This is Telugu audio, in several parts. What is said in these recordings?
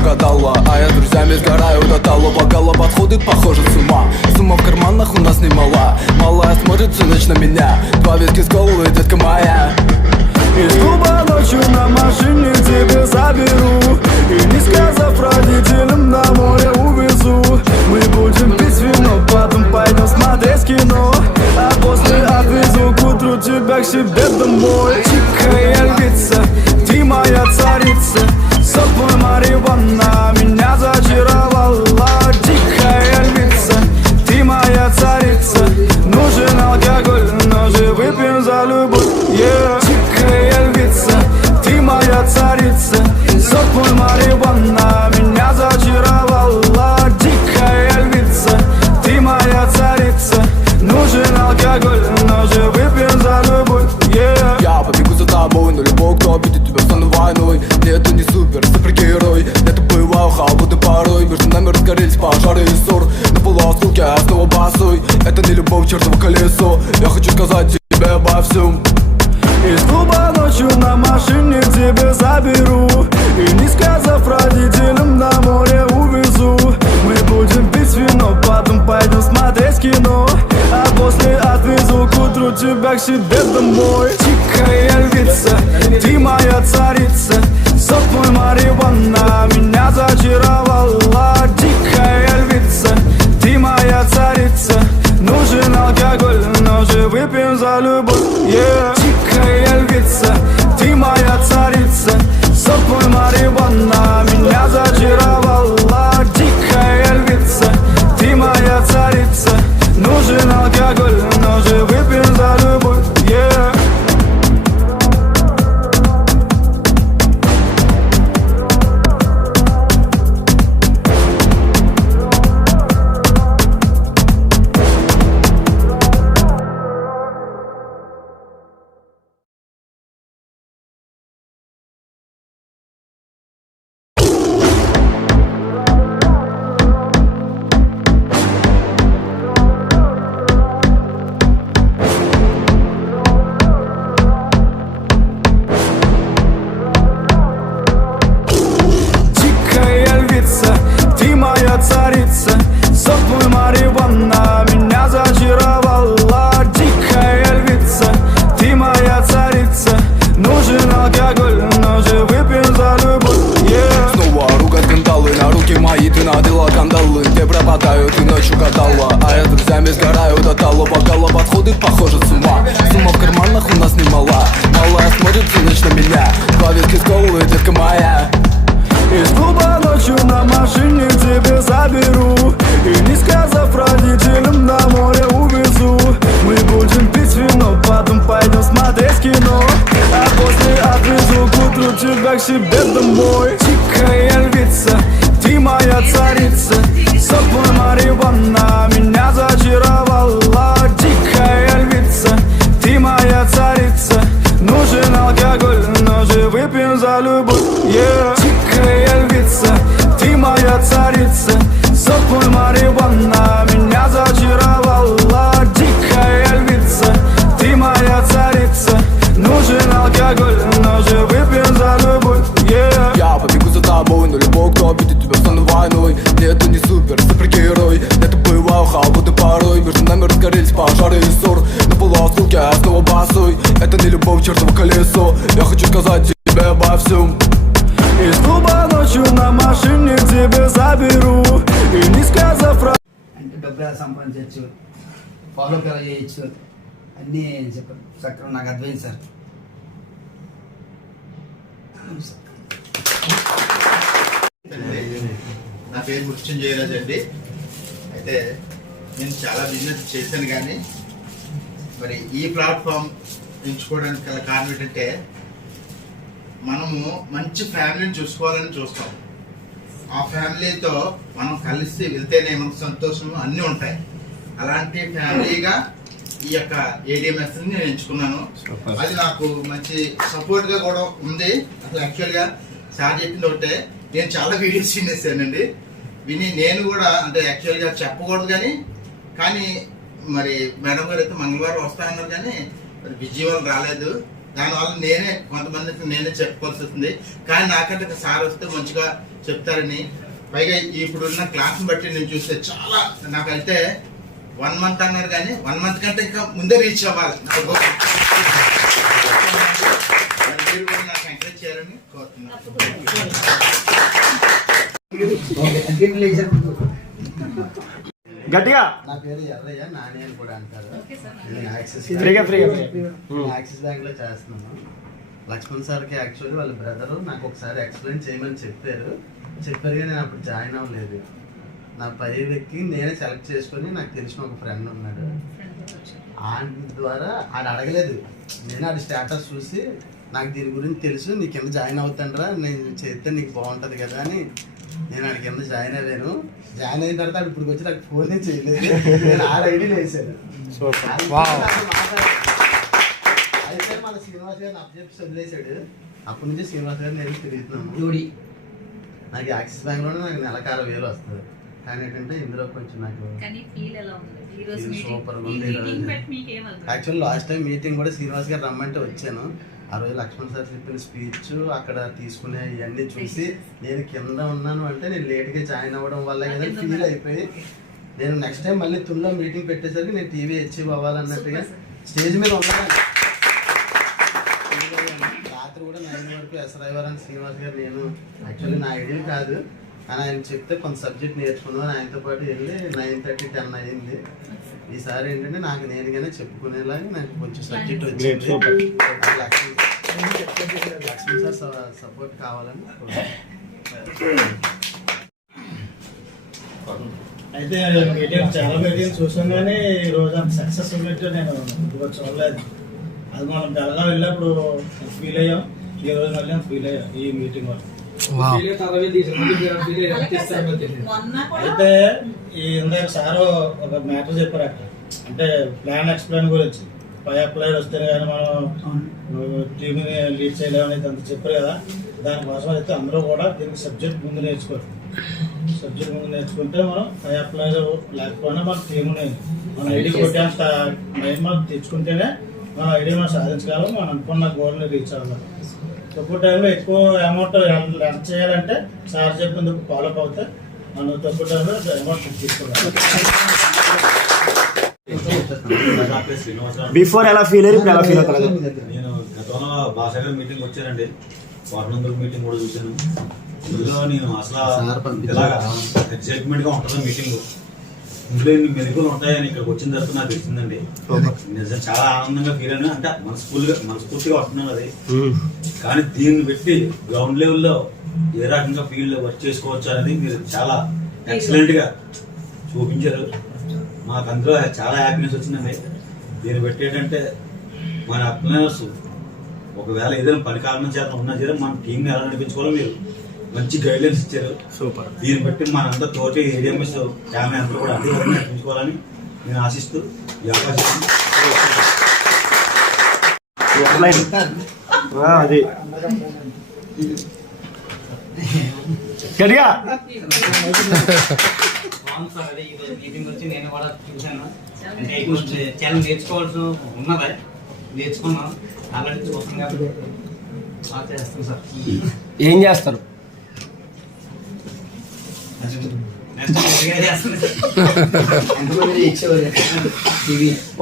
ночью гадала, а я с друзьями сгораю до тала. Бокала подходит, похоже, с ума. Сумма в карманах у нас немала. Малая смотрит всю ночь на меня. Два виски с головы, детка моя. Из клуба ночью на машине тебе заберу, и не сказав родителям, на море увезу. Мы будем пить вино, потом пойдем смотреть кино, а после отвезу к утру тебя к себе домой. Тихая львица, ты моя царица, сок мой марихуана меня зачаровала. Тихая львица, ты моя царица, нужен алкоголь, но же выпьем за любовь, yeah. Тихая львица, ты моя царица, сок мой марихуана меня зачаровала. Тихая львица, ты моя царица, нужен алкоголь, но же выпьем за любовь, yeah. Я побегу за тобой, но любой, кто обидит тебя, стану войной. Нет, это не супергерой, это бываю холодный порой. Между нами разгорелись пожары и ссор. На полуосколке я снова босой. Это не любовь, чертово колесо. Я хочу сказать тебе обо всем. Из клуба ночью на машине тебе заберу, и не сказав родителям, на море увезу. Мы будем пить вино, потом пойдем смотреть кино, а после отвезу к утру тебя к себе домой. Тихая львица, ты моя царица, сок мой марихуана меня зачаровала. Тихая львица, ты моя царица, нужен алкоголь, но же выпьем за любовь, yeah. Тихая львица, ты моя царица, сок мой марихуана меня зачаровала. Тихая львица, ты моя царица, нужен алкоголь, но же выпьем за любовь, yeah. Ты моя царица, сок мой марихуана меня зачаровала. Тихая львица, ты моя царица, нужен алкоголь, но же выпьем за любовь, yeah. Снова ругать скандалы, на руки мои ты надела кандалы. Где пропадаю, ты ночью гадала, а я с друзьями сгораю до тала. Бокала подходит, похоже, с ума. Сумма в карманах у нас немала. Малая смотрит всю ночь на меня. Два виски с головы, детка моя. Из клуба ночью на машине тебе заберу, и не сказав родителям, на море увезу. Мы будем пить вино, потом пойдем смотреть кино, а после отвезу к утру тебя к себе домой. Тихая львица, ты моя царица, сок мой марихуана меня зачаровала. Тихая львица, ты моя царица, нужен алкоголь, но же выпьем за любовь, yeah. Тихая львица, ты моя царица, сок мой марихуана меня зачаровала. Тихая львица, ты моя царица, нужен алкоголь, но же выпьем за любовь, yeah. Я побегу за тобой, но любой, кто обидит тебя, стану войной. Нет, это не супергерой, это бываю холодный порой. Между нами разгорелись пожары и ссор. На полуосколке я снова босой. Это не любовь, чертово колесо. Я хочу сказать тебе обо всем. Из клуба ночью на машине тебе заберу, и не сказав అంటే డబ్బులు సంపాదించవచ్చు, ఫాలో పిల్ల చేయొచ్చు, అన్నీ చక్రం నాకు అర్థమైంది సార్. నా పేరు మృత్యుంజయరాజ్ అండి. అయితే నేను చాలా బిజినెస్ చేశాను, కానీ మరి ఈ ప్లాట్ఫామ్ ఎంచుకోవడానికి గల కారణం ఏంటంటే, మనము మంచి ఫ్యామిలీని చూసుకోవాలని చూస్తాం. ఆ ఫ్యామిలీతో మనం కలిసి వెళ్తేనే మనకు సంతోషము అన్నీ ఉంటాయి. అలాంటి ఫ్యామిలీగా ఈ యొక్క ఏడిఎంఎస్ నేను ఎంచుకున్నాను. అది నాకు మంచి సపోర్ట్గా కూడా ఉంది. అసలు యాక్చువల్గా సార్ చెప్పింది ఒకటే, నేను చాలా వీడియోస్ వినేసానండి. విని నేను కూడా అంటే యాక్చువల్గా చెప్పకూడదు, కానీ మరి మేడం గారు అయితే మంగళవారం వస్తానన్నారు, కానీ మరి బిజీ వాళ్ళు రాలేదు. దానివల్ల కొంతమందికి నేనే చెప్పుకోవాల్సి వస్తుంది. కానీ నాకంటే సార్ వస్తే మంచిగా చెప్తారని. పైగా ఇప్పుడున్న క్లాస్ని బట్టి నేను చూస్తే చాలా నాకైతే 1 month అన్నారు కానీ 1 month కంటే ఇంకా ముందే రీచ్ అవ్వాలి. మీరు కూడా నాకు ఎంకరేజ్ చేయాలని కోరుతున్నాను. గట్టిగా నా పేరు ఎర్రయ్య, నాని అని కూడా అంటారు. నేను యాక్సిస్ బ్యాంక్ లో చేస్తున్నాను. లక్ష్మణ్ సార్కి యాక్చువల్లీ వాళ్ళ బ్రదరు నాకు ఒకసారి ఎక్స్ప్లెయిన్ చేయమని చెప్పారు కానీ నేను అప్పుడు జాయిన్ అవ్వలేదు. నా పై వ్యక్తి నేనే సెలెక్ట్ చేసుకొని నాకు తెలిసిన ఒక ఫ్రెండ్ ఉన్నాడు, ఆయన ద్వారా ఆడ అడగలేదు. నేను ఆడి స్టేటస్ చూసి నాకు దీని గురించి తెలుసు, నీ కింద జాయిన్ అవుతానరా, నేను చేస్తే నీకు బాగుంటుంది కదా అని నేను ఆడి కింద జాయిన్ అయ్యాను. జాయిన్ అయిన తర్వాత ఇప్పుడు వచ్చి నాకు ఫోనే చేయలేదు, నేను ఆడ ఐడీలు వేసాను. అయితే మన శ్రీనివాస్ గారిని అప్పచెప్పి వదిలేశాడు. అప్పటి నుంచి శ్రీనివాస్ గారిని నేను తిరుగుతున్నాను. నాకు యాక్సిస్ బ్యాంక్ లోనే నాకు నెలకు 60,000 వస్తుంది. కానీ ఏంటంటే ఇందులో కొంచెం నాకు సూపర్ ఉంది. యాక్చువల్ లాస్ట్ టైం మీటింగ్ కూడా శ్రీనివాస్ గారు రమ్మంటే వచ్చాను. ఆ రోజు లక్ష్మణ్ సార్ చెప్పిన స్పీచ్ అక్కడ తీసుకునే ఇవన్నీ చూసి నేను కింద ఉన్నాను అంటే నేను లేట్గా జాయిన్ అవ్వడం వల్ల కదా ఫీల్ అయిపోయి నేను నెక్స్ట్ టైం మళ్ళీ తుల్లో మీటింగ్ పెట్టేసరికి నేను టీవీ అచీవ్ అవ్వాలన్నట్టుగా స్టేజ్ మీద ఉన్నాను. రాత్రి కూడా 9 వరకు ఎస్ఐవర్ అని శ్రీనివాస్ గారు నేను యాక్చువల్లీ నా ఐడియా కాదు అని ఆయన చెప్తే కొంత సబ్జెక్ట్ నేర్చుకుందాం అని ఆయనతో పాటు వెళ్ళి 9:30, 10 అయ్యింది. ఈసారి ఏంటంటే నాకు నేనుగానే చెప్పుకునేలాగా నాకు కొంచెం సబ్జెక్ట్ వచ్చింది. లక్ష్మణ్ సార్ సపోర్ట్ కావాలని అయితే మీటింగ్ చాలా మీటింగ్ చూసాం కానీ ఈ రోజు అంత సక్సెస్ ఉన్నట్టు నేను చూడలేదు. అది మనం బెళగాం వెళ్ళినప్పుడు ఫీల్ అయ్యాం, ఈ రోజు మళ్ళీ ఫీల్ అయ్యాం ఈ మీటింగ్ వల్ల. అయితే ఈ ఇందాక సారు ఒక మ్యాటర్ చెప్పారు అక్కడ, అంటే ప్లాన్ ఎక్స్ప్లెయిన్ గురించి. పై అప్లైర్ వస్తేనే కానీ మనం టీమ్ని లీడ్ చేయలేమనేది అంత చెప్పారు కదా. దానికోసం అయితే అందరూ కూడా దీనికి సబ్జెక్ట్ ముందు నేర్చుకోవాలి. సబ్జెక్ట్ ముందు నేర్చుకుంటే మనం పై అప్లైర్ లేకపోయినా మన టీముని మన ఐడి కొట్టేంత మైండ్ మనం తెచ్చుకుంటేనే మన ఐడి మనం సాధించగలం, మనం అనుకున్న గోల్ని రీచ్ అవ్వాలి. తక్కువ టైంలో ఎక్కువ అమౌంట్ ఎంత చేయాలంటే సార్ చెప్పేందుకు ఫాలోఅప్ అవుతే మనం తక్కువ టైంలో అమౌంట్ తీసుకోవాలి. బిఫోర్ ఎలా ఫీల్ అయ్యారు, ఇప్పుడు ఎలా ఫీల్ అవుతారు? నేను గతంలో భాషగా మీటింగ్ వచ్చానండి, 400 మీటింగ్ కూడా చూశాను. ఇందులో నేను అసలు ఇలాగా ఎక్సైట్మెంట్ గా ఉంటుంది మీటింగ్. ఇందులో ఇన్ని మెరుగులు ఉంటాయని ఇక్కడికి వచ్చిన తర్వాత నాకు తెలిసిందండి. నిజం చాలా ఆనందంగా ఫీల్ అయినా, అంటే మనస్ఫూర్తిగా వస్తున్నాను అది. కానీ దీన్ని పెట్టి గ్రౌండ్ లెవెల్లో ఏ రకంగా ఫీల్డ్ వర్క్ చేసుకోవచ్చు అనేది మీరు చాలా ఎక్సలెంట్ గా చూపించారు. మాకు అందులో చాలా హ్యాపీనెస్ వచ్చిందండి. దీన్ని బట్టి ఏంటంటే మన అప్లైనర్స్ ఒకవేళ ఏదైనా పని కారణం చేత ఉన్నా సరే మన టీంని ఎలా నడిపించుకోవాలో మీరు మంచి గైడ్లైన్స్ ఇచ్చారు. సూపర్. దీన్ని బట్టి మనంతా తోటి ఏడిఎంఎస్ ఫ్యామిలీ అందరూ కూడా అదే విధంగా నడిపించుకోవాలని నేను ఆశిస్తూ ఈ అవకాశం అది గట్టిగా మీటింగ్ వచ్చి నేను కూడా చూశాను. అంటే చాలా నేర్చుకోవాల్సి ఉన్నది, నేర్చుకున్నాను. ఆల్రెడీ చూస్తాం కాబట్టి బాగా చేస్తాం సార్. ఏం చేస్తారు?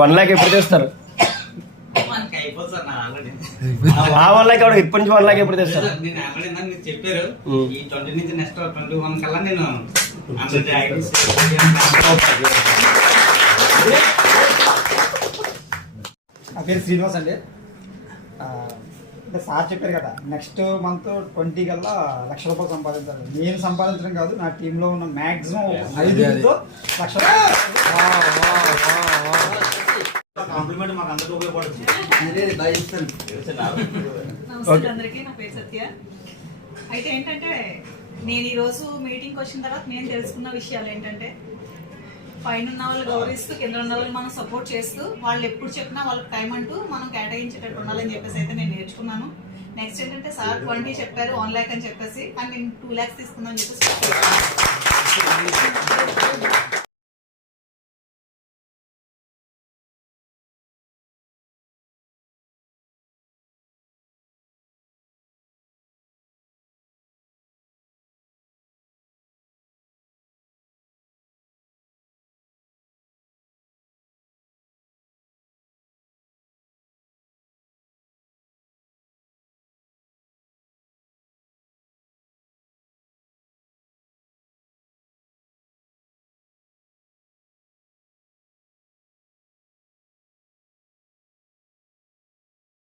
1 lakh ఎప్పుడు తెస్తారు? అయిపోతుంది సార్. నా ఆల్రెడీ ఆ 1 lakh ఎవరు ఇప్పటి నుంచి 1 lakh ఎప్పుడు తెస్తారు? నేను ఆల్రెడీ మీరు చెప్పారు ఈ 20 నుంచి నెక్స్ట్ 21 కల్లా నేను నా పేరు శ్రీనివాస్ అండి. అంటే సార్ చెప్పారు కదా నెక్స్ట్ మంత్ 20 కల్లా ₹1,00,000 సంపాదించాలి. నేను సంపాదించడం కాదు, నా టీంలో ఉన్న మ్యాక్సిమం 5తో ₹1,00,000. కాంప్లిమెంట్ మాకు అందరికీ ఉపయోగపడుతుంది. నమస్తే అందరికీ, నా పేరు సత్య. అయితే ఏంటంటే నేను ఈరోజు మీటింగ్కి వచ్చిన తర్వాత నేను తెలుసుకున్న విషయాలు ఏంటంటే పైన ఉన్న వాళ్ళు గౌరవిస్తూ కింద ఉన్న వాళ్ళు మనం సపోర్ట్ చేస్తూ వాళ్ళు ఎప్పుడు చెప్పినా వాళ్ళకి టైం అంటూ మనం కేటాయించేటట్టు ఉండాలని చెప్పేసి అయితే నేను నేర్చుకున్నాను. నెక్స్ట్ ఏంటంటే సార్ 20 చెప్పారు 1 lakh అని చెప్పేసి, కానీ నేను 2 lakhs తీసుకుందామని చెప్పేసి